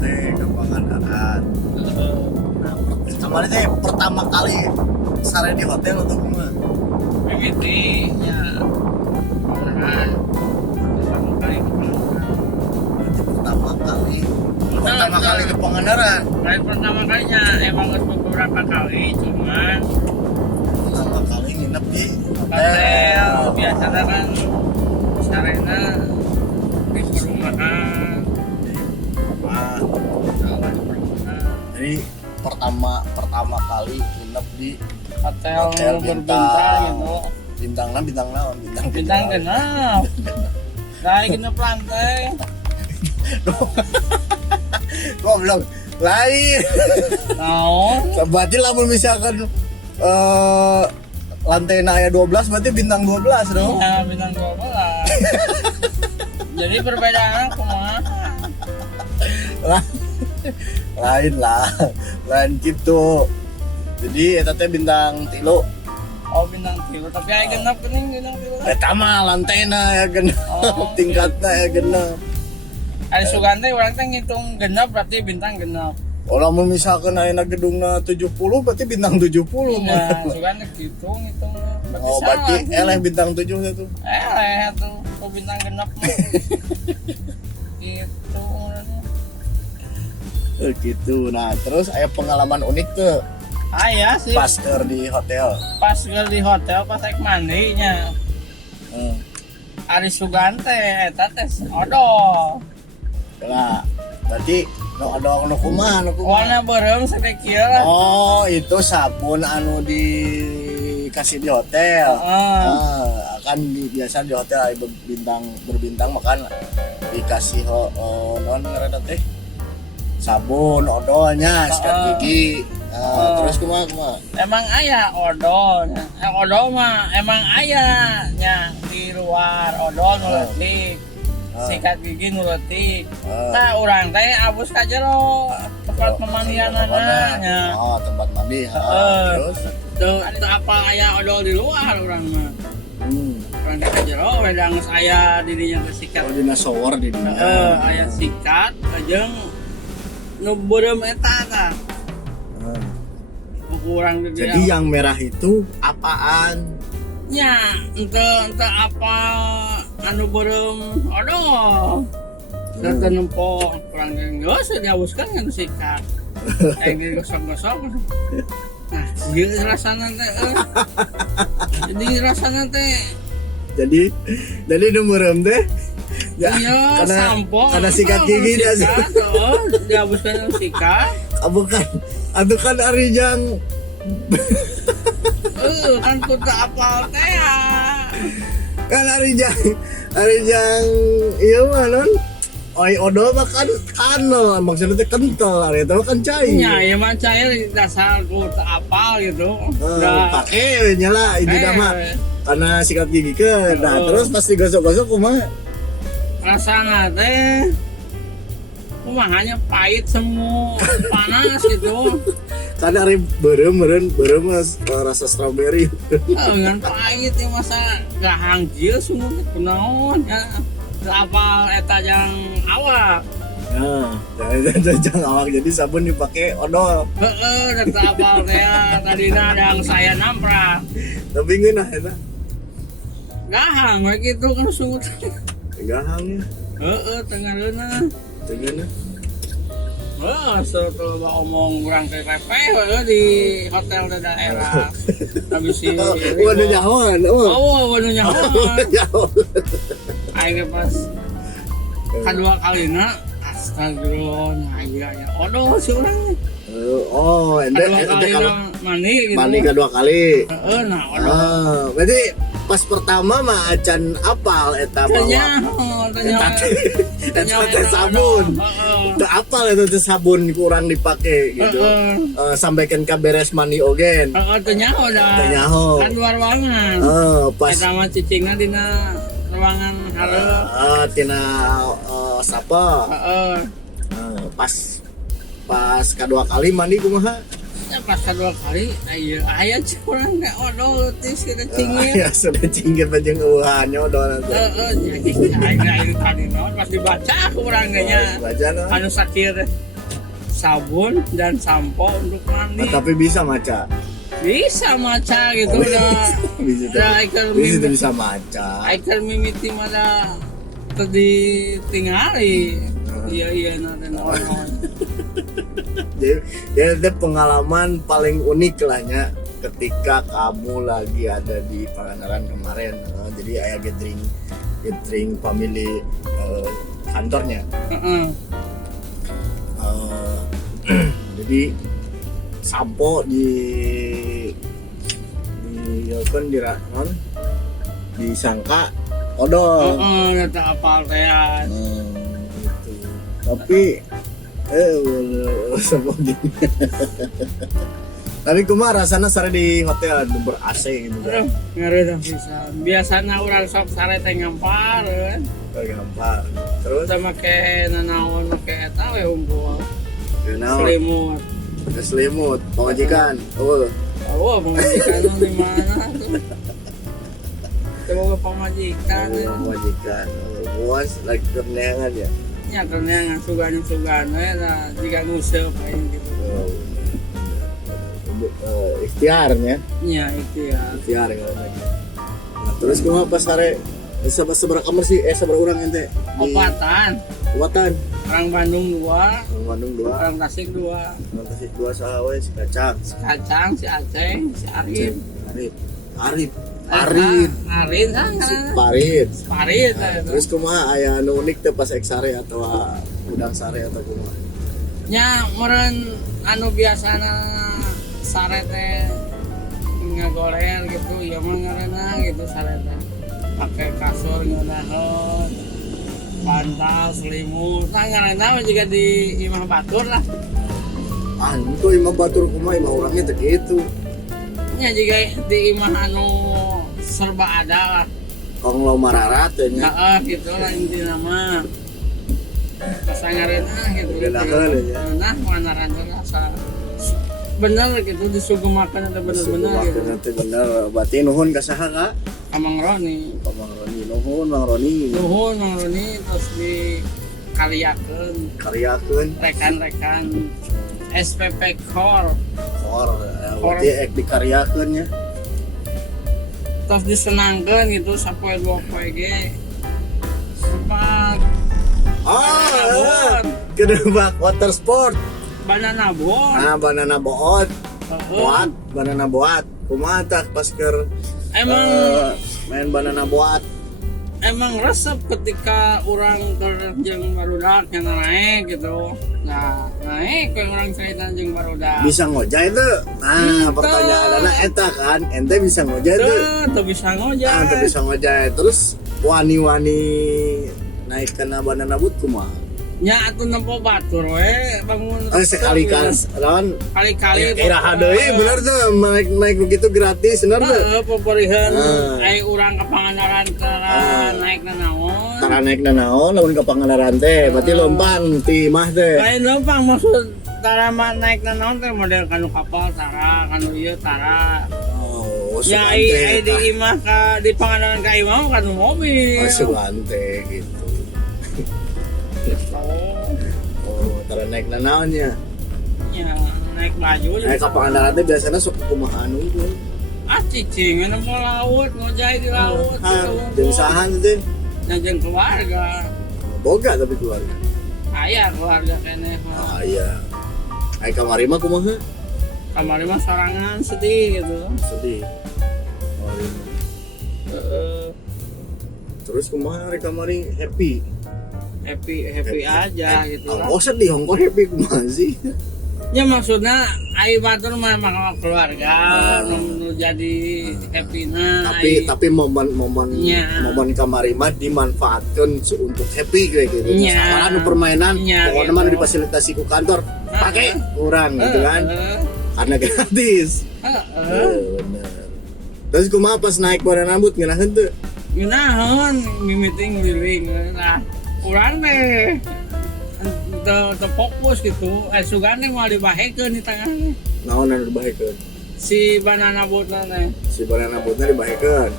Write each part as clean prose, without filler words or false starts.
teh ke Pangandaran. Sama teh pertama kali sare di hotel atau gimana? Mimiti ya. Pangandaran. Pertama kali ke Pangandaran. Kali pertama kalinya emang beberapa kali, cuman Pertama kali nginep di hotel biasanya kan sarena di perumahan. Wah, Kalau di perumahan jadi pertama kali nginep di hotel Hotel berbintang gitu. bintang naon Bintang genap. Dari genap lantai. Goblok lain. Naon? Berarti lamun misalkan lantai aya 12 berarti bintang 12 dong. Ya, bintang 12. Jadi perbedaan kumaha? lain gitu. Jadi eta teh bintang 3. Oh, bintang 3. Tapi aya genap geuning bintang 3. Eta mah lantena ya genep, Oh, tingkatna ya genep. Ari Sugante urang teh ngitung genap berarti bintang genap. Orang mau misalkan ayeuna gedungna 70 berarti bintang 70 Nah, mah. Sugante kitu ngitung. Oh, berarti eleh bintang 7 itu. Tuh, kok bintang genap mah. Gitu urangnya. Gitu. Nah, terus aya pengalaman unik tuh Aya sih. pas keur di hotel. Pas di hotel pas rek mandinya. Hmm. Ari Sugante eta teh odol. Nah, berarti no ada nu kumaha. Warna beureum sampai kieu lah. Oh, itu sabun anu dikasih di hotel. Kan biasa di hotel aya berbintang makan dikasih non ngaranna teh sabun odolnya sikat gigi. Terus kumaha? Emang aya odolnya. Odol mah emang aya nya di luar odol nu leutik. Sikat gigi nu leutik. Tah urang teh abus ka jero tempat pemandianana nya. Oh, tempat mandi. Terus Tuh apa aya odol di luar urang mah. Urang teh ka jero wedang geus aya di dinya teh sikat. oh dina shower di dinya. Aya sikat jeung nu beureum eta tah. Kurang Jadi yang merah itu apaan? nya ente apa anu beureum odol. Teu nempok kurang geus dihabuskan kan sikat. Aya gosok-gosok. Nah, ieu rasana teh Jadi rasana teh Jadi nu meureum teh ya, iya sampo. karena sikat gigi dia dihabuskan sikat. Bukan. Atuh kan ari jang Kan kudu apal teh. kan ari jang ieu mah non oi odol mah kan maksudnya teh kental ari eta kan cair. Ya, ya mah cair dasar kudu apal gitu. Pake nyala ini mah karena sikat gigi ke. Nah, terus pas digosok-gosok kumaha? Rasana teh kumahanya pahit semu, panas gitu. Kan ari beureum rasa strawberry. Dengan pahit ya masa gahang jieu sungguh kunaon ya. Apal eta jang awak. Nah, jangan awak jadi sabun dipakai odol. Heeh, eta apal teh tadina yang saya namprak. Tapi ngeunah eta. Gahang we kitu kan sungguh. Gahangnya. Heeh, tengareuna. Tengena. Setelah ngomong kurang TPP di hotel di daerah habis si Waduh nyahoan. waduh nyahoan akhirnya pas kedua kalinya astagfirullah ya odol si orang Ente kalau mandi gitu mandi kedua kali. nah odol Berarti pas pertama mah acan apal eta bawa. Eta sabun. Teu apal eta teh sabun kurang dipake gitu. Sampaikan ka beres mandi ogen. Teu nyaho dah. Kan luar ruangan. Pas eta mah cicingna dina ruangan hareup. Tina sapa. Heeh. Pas kedua kali mandi kumaha? Ya pas kedua kali aya cek urang teh odol teh sudah cingir. Ya sudah cinggir bajeng eueuhan odol nanti. Jadi aing tadi naon pas dibaca aku urang ge nya. Baca no. Anu sakit sabun dan sampo untuk mandi. Tapi bisa maca. Bisa maca gitu udah. Bisa bisa maca. Aikal mimiti mada tadi tingali. Iya nanti naon. Jadi ada pengalaman paling unik lah nya ketika kamu lagi ada di Pangandaran kemarin. Jadi ayah gathering family kantornya. Jadi sampo disangka odol. Neta apal teh. Gitu. Tapi semua gini. Tapi kumaha rasana sare di hotel ber AC gitu kan. Ngeri dah bisa. Biasana urang sok sare teh ngampar kan. Gampang. Terus sama ke nanaon make eta we unggul. kenal Selimut. selimut pemajikan. Oh, pemajikan di mana tuh? Coba pemajikan. Pemajikan. Buas lagi kerenangan ya. Ya kerenangan sugan lah jika nguseup aing gitu. Ikhtiarnya. Iya, itu ya. Ikhtiar kalau lagi. Nah, terus kumaha pas sare seberapa kamar sih? Seberapa orang ente? Opatan. Opatan. Orang Bandung 2, Bandung 2. orang Tasik 2. Orang Tasik 2 sahawe si Kacang. Si Kacang, si Aceh, si Arin. Arif. Arin Si Parit. Parit. Nah, terus kumaha aya anu unik teh pas eksare atau udang sare atau kumaha? Nya meureun anu biasana sare teh ngagoler gitu, ya mah ngaranna gitu sare teh. Pakai kasur ngeunaheun, bantal, selimut. Nah ngaranna juga di Imah Batur lah. Itu Imam Batur kumaha imah orangnya teh kitu. Nya juga di Imah anu serba ada lah. Konglo mararat teh nya. Heeh, gitu lah intina mah. Pasangareuna gitu. Gedakeun ya. Nah, manaran rasa bener gitu disugemakeun eta bener-bener gitu. Nanti bener. Berarti nuhun ka saha Kak? Amang Roni. Mang Roni. Nuhun Mang Roni. Nuhun Mang Roni terus Karyakeun rekan-rekan SPP Core. Berarti ek dikaryakeun nya. Terus disenangkeun gitu sapoe dua poe ge. Sempat Kedebak water sport. banana boat. Banana boat. Banana boat. Kumaha tah pas keur main banana boat. Emang resep ketika orang terjeng barudak yang naik gitu. Nah, naik ke orang cerita jeung barudak. Bisa ngojay itu. Pertanyaannya eta kan, ente bisa ngojay itu. Tuh bisa ngojay. Ente bisa ngojay. Terus wani-wani naik kena banana boat kumaha? Nya atuh nempo batur we bangun. Sekali-kali lawan kali-kali iraha deui bener tuh naik begitu gratis bener tuh. Paparihan ai urang ka Pangandaran naik na naon. Tara naik na naon lamun ka Pangandaran teh berarti lompang ti imah teh. Lain lompang maksud tara mah naik na naon teh model kanu kapal tara kanu ieu tara. Ya ai di imah ka di Pangandaran ka imah kanu mobil. Subante gitu. Tara naik na naonnya. Ya, naik baju. Naik ka Pangandaran teh biasana sok kumaha anu tuh. Cicing anu mau laut, ngojay di laut. Jeung sahan teh? Jeung keluarga. Boga tapi keluarga. Aya keluarga keneh. Iya. Ai kamari mah kumaha? Kamari mah sorangan sedih gitu. Sedih. Terus kumaha hari kamari happy aja gitu lah. Sedih hongko happy kumaha sih? Ya maksudnya ai batur mah keluarga nu jadi happy-na. Tapi momen kamari mah dimanfaatkeun untuk happy kayak gitu. Misalnya anu permainan pokoknya mah difasilitasi ku kantor pakai kurang gitu kan. Karena gratis. Bener. Terus kumaha pas naik banana boat ngeunaheun teu? Ngeunaheun mimiting liling lah. Urang teh teu fokus gitu. Sugan teh moal dibahekeun di tengahna. naon anu dibahekeun? Si banana boatna teh. Si banana boatna dibahekeun.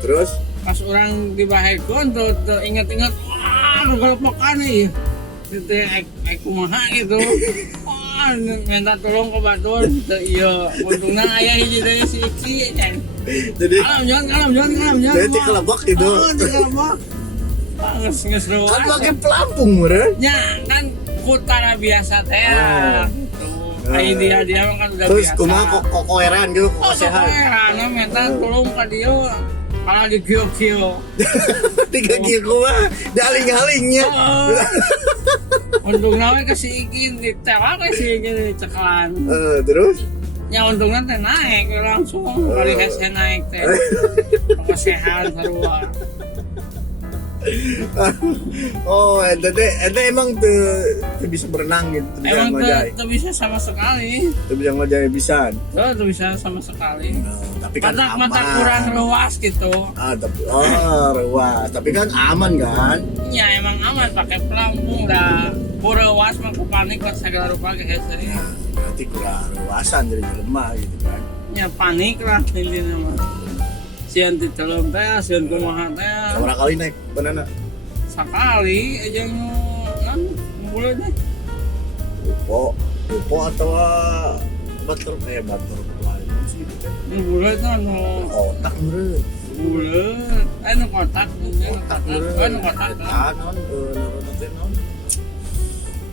Terus Pas orang dibahekeun tuh inget-inget, wah gelepokan nih. Itu kumaha gitu. Wah, minta tolong ke batur. Iya, untungnya aya hiji deui si Iki. jadi Kalam John. jadi kelebak gitu. Kelebak. Nges ruas. Kan pakai pelampung meureun. Nya, kan putara biasa teh. Kayak dia mah kan udah Terus biasa. kumaha kok koeran gitu, kok sehat. Karena minta tolong ke dia. Kalau di kio-kio. 3 kieu kumaha daling-alingnya. Untungnya we ke si Iki ditewak we si Iki dicekelan. Terus Ya untungnya teh naik langsung kali hese naik teh. Kesehat sarua. oh, ente emang tuh bisa berenang gitu, tuh bisa Emang ngojay. tuh bisa sama sekali. Tuh bisa ngojay pisan. Tuh bisa sama sekali. Tapi kan Mata aman. kurang luas gitu. Tapi ruas. Tapi kan aman kan? Ya emang aman pakai pelampung dah. Luas mah ku panik kan segala rupa ge hese. Nah, berarti kurang luasan jadi jelema gitu kan. Ya panik lah intinya mah. Sian ditelem teh, sian kumaha teh. Berapa kali naik banana? Sekali aja boleh deh. Upo atau butterfly sih gitu kan. Boleh tuh Otak meureun. boleh. Anu kotak, Otak meureun. anu kotak. Naon teh naon?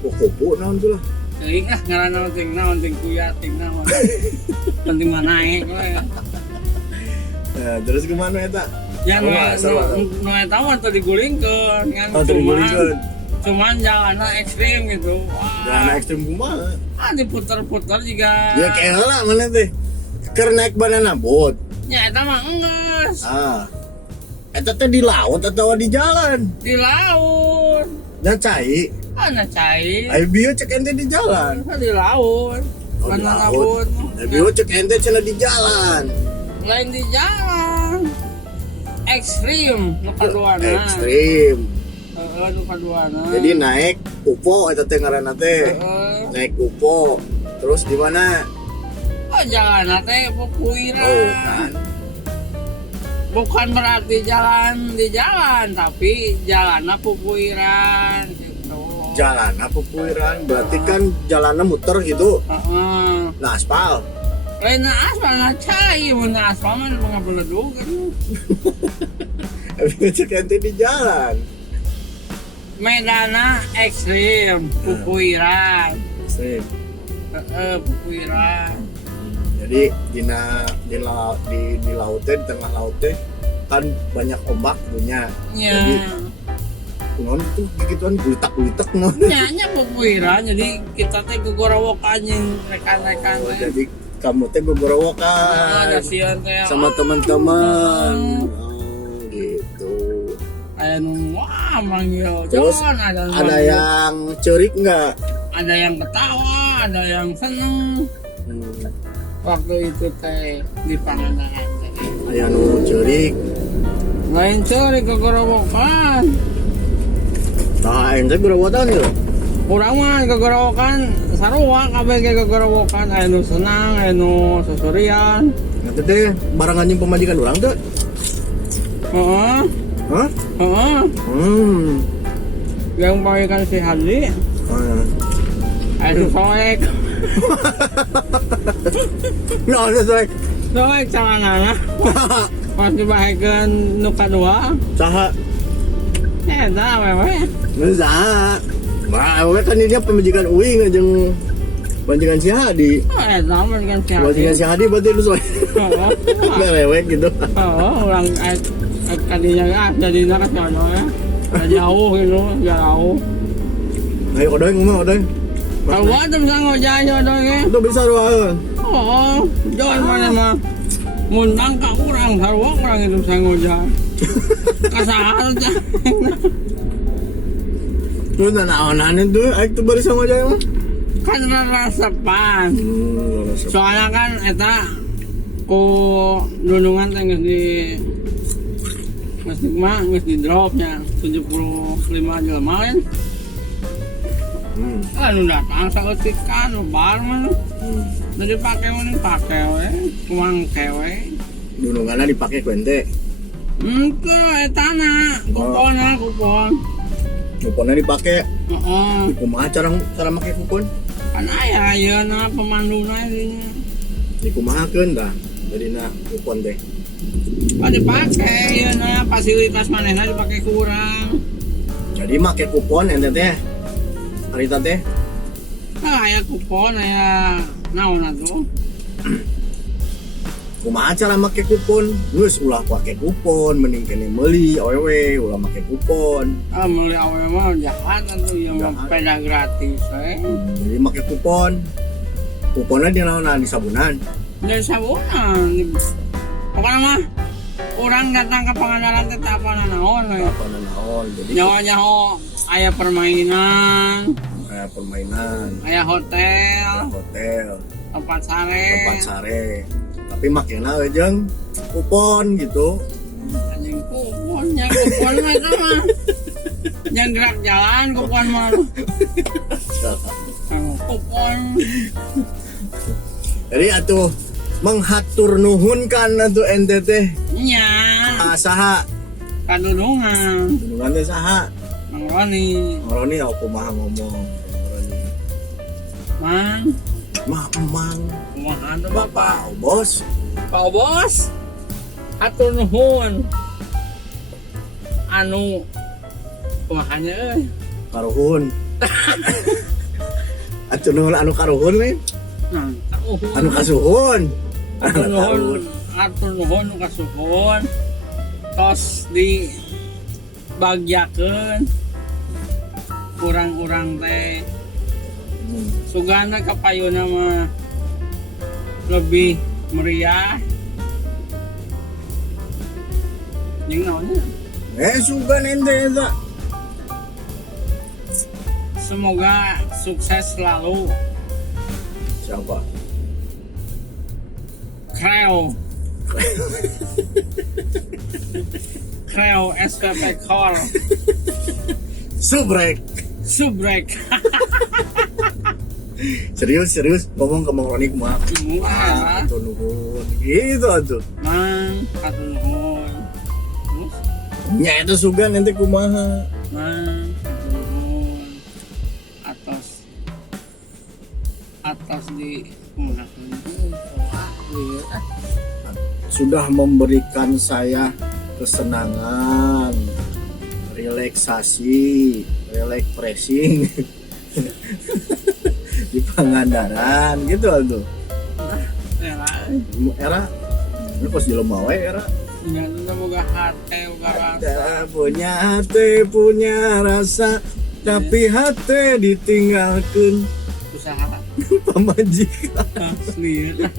Kupu naon tuh lah. Teuing ah ngaranna ting kuya ting naon. Penting mah naik we. Nah, terus kemana eta? Ya nu Seru. eta mah teu digulingkeun kan. Digulingkeun. Cuman jalanna ekstrim gitu. Wah. Jalan ekstrim kumaha? Diputer-puter juga. Ya kayak heula mana teh? Keur naik banana boat. Ya eta mah enggeus. Eta teh di laut atau di jalan? Di laut. Dan cai. Ana cai. Ayo bio cek ente di jalan. Di laut. Oh, di Banana laut. boat. Ayo bio cek ente cenah di jalan. Lain di jalan ekstrim nu kaduana Ekstrim. nu kaduana Jadi naik UFO eta teh ngaranna teh. Naik UFO. Terus di mana? jalan teh pupuiran kan. bukan berarti jalan di jalan tapi jalanna pupuiran gitu. Jalanna pupuiran berarti kan jalannya muter gitu. Nah, aspal. Lain aspal na cai mun aspal mah ngabeledug kan. Cek ente di jalan. Medana ekstrim pupuiran. Ekstrim. Pupuiran. Jadi di lautnya, di tengah lautnya kan banyak ombak punya. Ya. Jadi non tuh gituan gulutak non. Nya pupuiran jadi kita teh gegorowokan jeung rekan-rekan. Jadi kamu teh gogorowokan sama teman-teman. Gitu. Anu wah manggil. Terus ada yang cerik nggak? Ada yang ketawa, ada yang seneng. Waktu itu teh di Pangandaran teh. Aya nu cerik. Lain cerik gegorowokan. Nah, ente gorowokan ya? Urang mah gegorowokan sarua kabeh ge gegorowokan anu senang, anu susurian. Nanti teh barengan jeung pemajikan urang teh. Heeh. Hah? Heeh. Yang pamajikan si Hadi. Anu soek. Nah, soek. Soek calanana. Pas dibahekeun nu kadua. Saha? Eta awewe. Saha? Wah, awewe kan dia pemajikan uing jeung pemajikan si Hadi. Eta mah kan si Hadi. Pemajikan si Hadi berarti lu soek. Heeh. Lewek gitu. Urang kadinya jadinya ka sono ya. Jauh gitu, jauh. Ayo odeng ngomong odeng. Kalau ada bisa ngojay odongnya. Itu bisa ruahan. Oh, jangan mana mah. Muntang ka urang sarua urang itu bisa ngojay. Kasahal teh. Terus naon-naon itu aik tuh bari sama aja mah. Kan rasapan. Soalnya kan eta ku nunungan teh geus di Mas Nikma geus di dropnya 75 jelema lain. Anu datang saeutik kan bar mah. Nu dipake mah dipake we, kuang kewe. Dununganna dipake ku ente. Henteu eta na, kupon. Kuponnya dipake. Heeh. Kumaha cara make kupon? Kan aya ayeuna pemanduna ieu. Dikumahakeun tah jadina kupon teh. Dipake ayeuna pas manehna dipake ku urang. Jadi make kupon ente teh harita teh Aya kupon aya naon atuh? kumaha cara make kupon? Geus ulah pake kupon mending kene meuli awewe ulah make kupon. Meuli awewe mah jahat atuh ieu mah peda gratis we. Jadi make kupon. Kuponnya di naon di sabunan? Di sabunan. Pokoknya mah orang datang ke Pangandaran teh apa naon we. Apa naon? Jadi nyawa aya permainan, aya hotel, tempat sare. Tapi makena jeung kupon gitu. Anjing kupon mah itu mah. Yang gerak jalan kupon mah. Kupon. Jadi atuh menghatur nuhun kan atuh ente teh. Nya. Saha? Kadunungan. Kadunungan teh saha? Mang Roni aku kumaha ngomong. Mang. Mang. Kumaha tuh Bapak? Bos. Pak Bos. Hatur nuhun. Anu kumahanya euy? Karuhun. Hatur nuhun anu karuhun we. Anu kasuhun. Hatur nuhun anu kasuhun. Tos di bagyakeun urang-urang teh sugana kapayuna mah lebih meriah jeung naonnya sugan ente eta semoga sukses selalu. Siapa? Kreo SPP Core Subrek. Serius ngomong ke Mang Roni kumaha? Atuh nuhun. Gitu atuh. Mang, atuh nuhun. Nya itu sugan nanti kumaha? Mang, atuh nuhun. Atas di kumaha? Sudah memberikan saya kesenangan, relaksasi, refreshing di Pangandaran gitu tuh. Era lu pas di lemah we era. Ya itu boga hate, boga rasa. Punya hati, punya rasa, tapi hati ditinggalkan usaha pamajikan. Asli ya.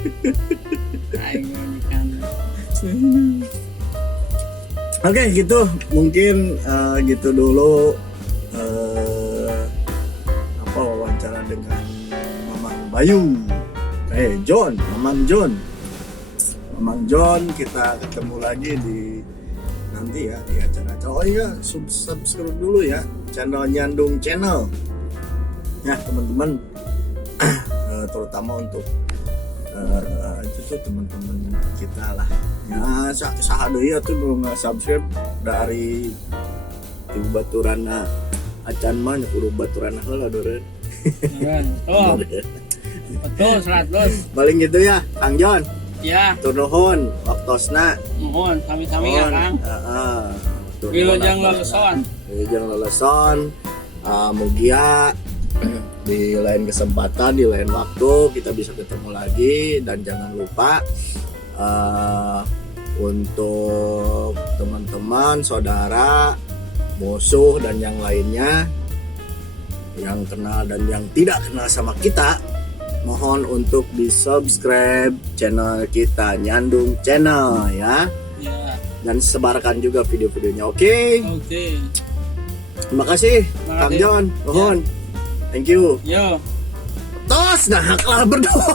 Oke, gitu mungkin gitu dulu wawancara dengan Mamang Bayu, Mamang John. Kita ketemu lagi di nanti ya di acara. Oh iya, subscribe dulu ya channel Nyandung Channel ya teman-teman, terutama untuk itu tuh teman-teman kita lah ya. Sahadeuy atuh belum subscribe dari di baturana acan mah kudu baturana heula deureun. Betul 100. Paling gitu ya Kang Jon. Ya. Tur nuhun waktosna. Nuhun sami-sami ya Kang. Heeh. Wilujeng leleson. Mugia di lain kesempatan, di lain waktu kita bisa ketemu lagi. Dan jangan lupa untuk teman-teman, saudara, musuh dan yang lainnya yang kenal dan yang tidak kenal sama kita, mohon untuk di subscribe channel kita Nyandung Channel ya. Dan sebarkan juga video-videonya. Oke. Terima kasih Kang Jon. Mohon. Thank you. Yo. Tos, nah kalah berdoa.